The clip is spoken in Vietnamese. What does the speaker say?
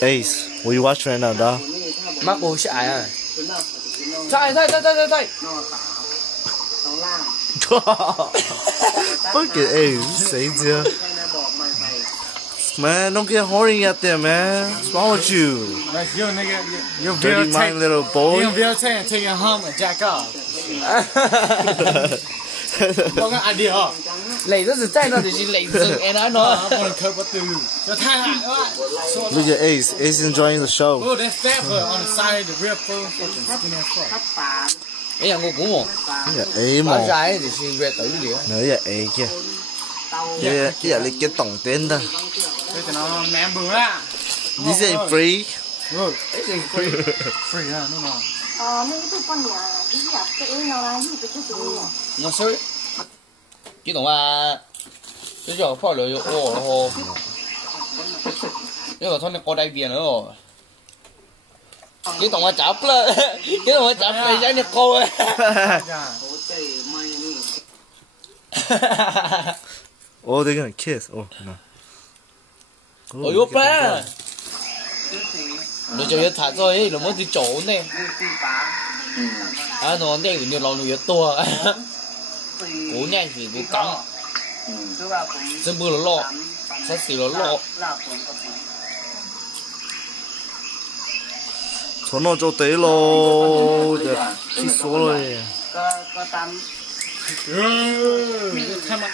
Ace, what you watch right now, dog? Mắt cô sẽ à? Chạy. Fucking Ace, say dear. Man, don't get horny out there, man. What's wrong with you? That's your nigga. Your Dirty mind little boy. You video take your home and jack off. Có cái idea hả? Lấy rất là chạy nó thì chỉ lấy rừng em nói nó. Còn khởi bất tử. Nó thay hại các bạn. Look at Ace. Ace enjoying the show. Oh, that fat foot on the side of the real foot. Fucking skinny as fuck. Ấy là cô cũng một. Cái A mà. Bao dài thì xin về tử liền. Nữa là A kia. Cái là cái tổng tên đó. Thế thì nó ném bự ra. This ain't free. Good. This ain't free. Free ha, no. Nó sới. Cái đồng cái giờ phải lợi dụng hồ. Cái còn thôi nó có đại biển nữa rồi. Cái đồng chắp lên. Cái đồng chắp về trái nó cô. Oh, they're gonna kiss. Oh no. Ôi ốp á. Nó cho thả rồi, nó mới đi chỗ này. Nó đây nhiều lòng nhiều to. Cố nhanh thì cố căng. Dân bư nó lọ. Sát xì nó lọ. Cho nó cho tế lô. Khi số rồi. Thay mặt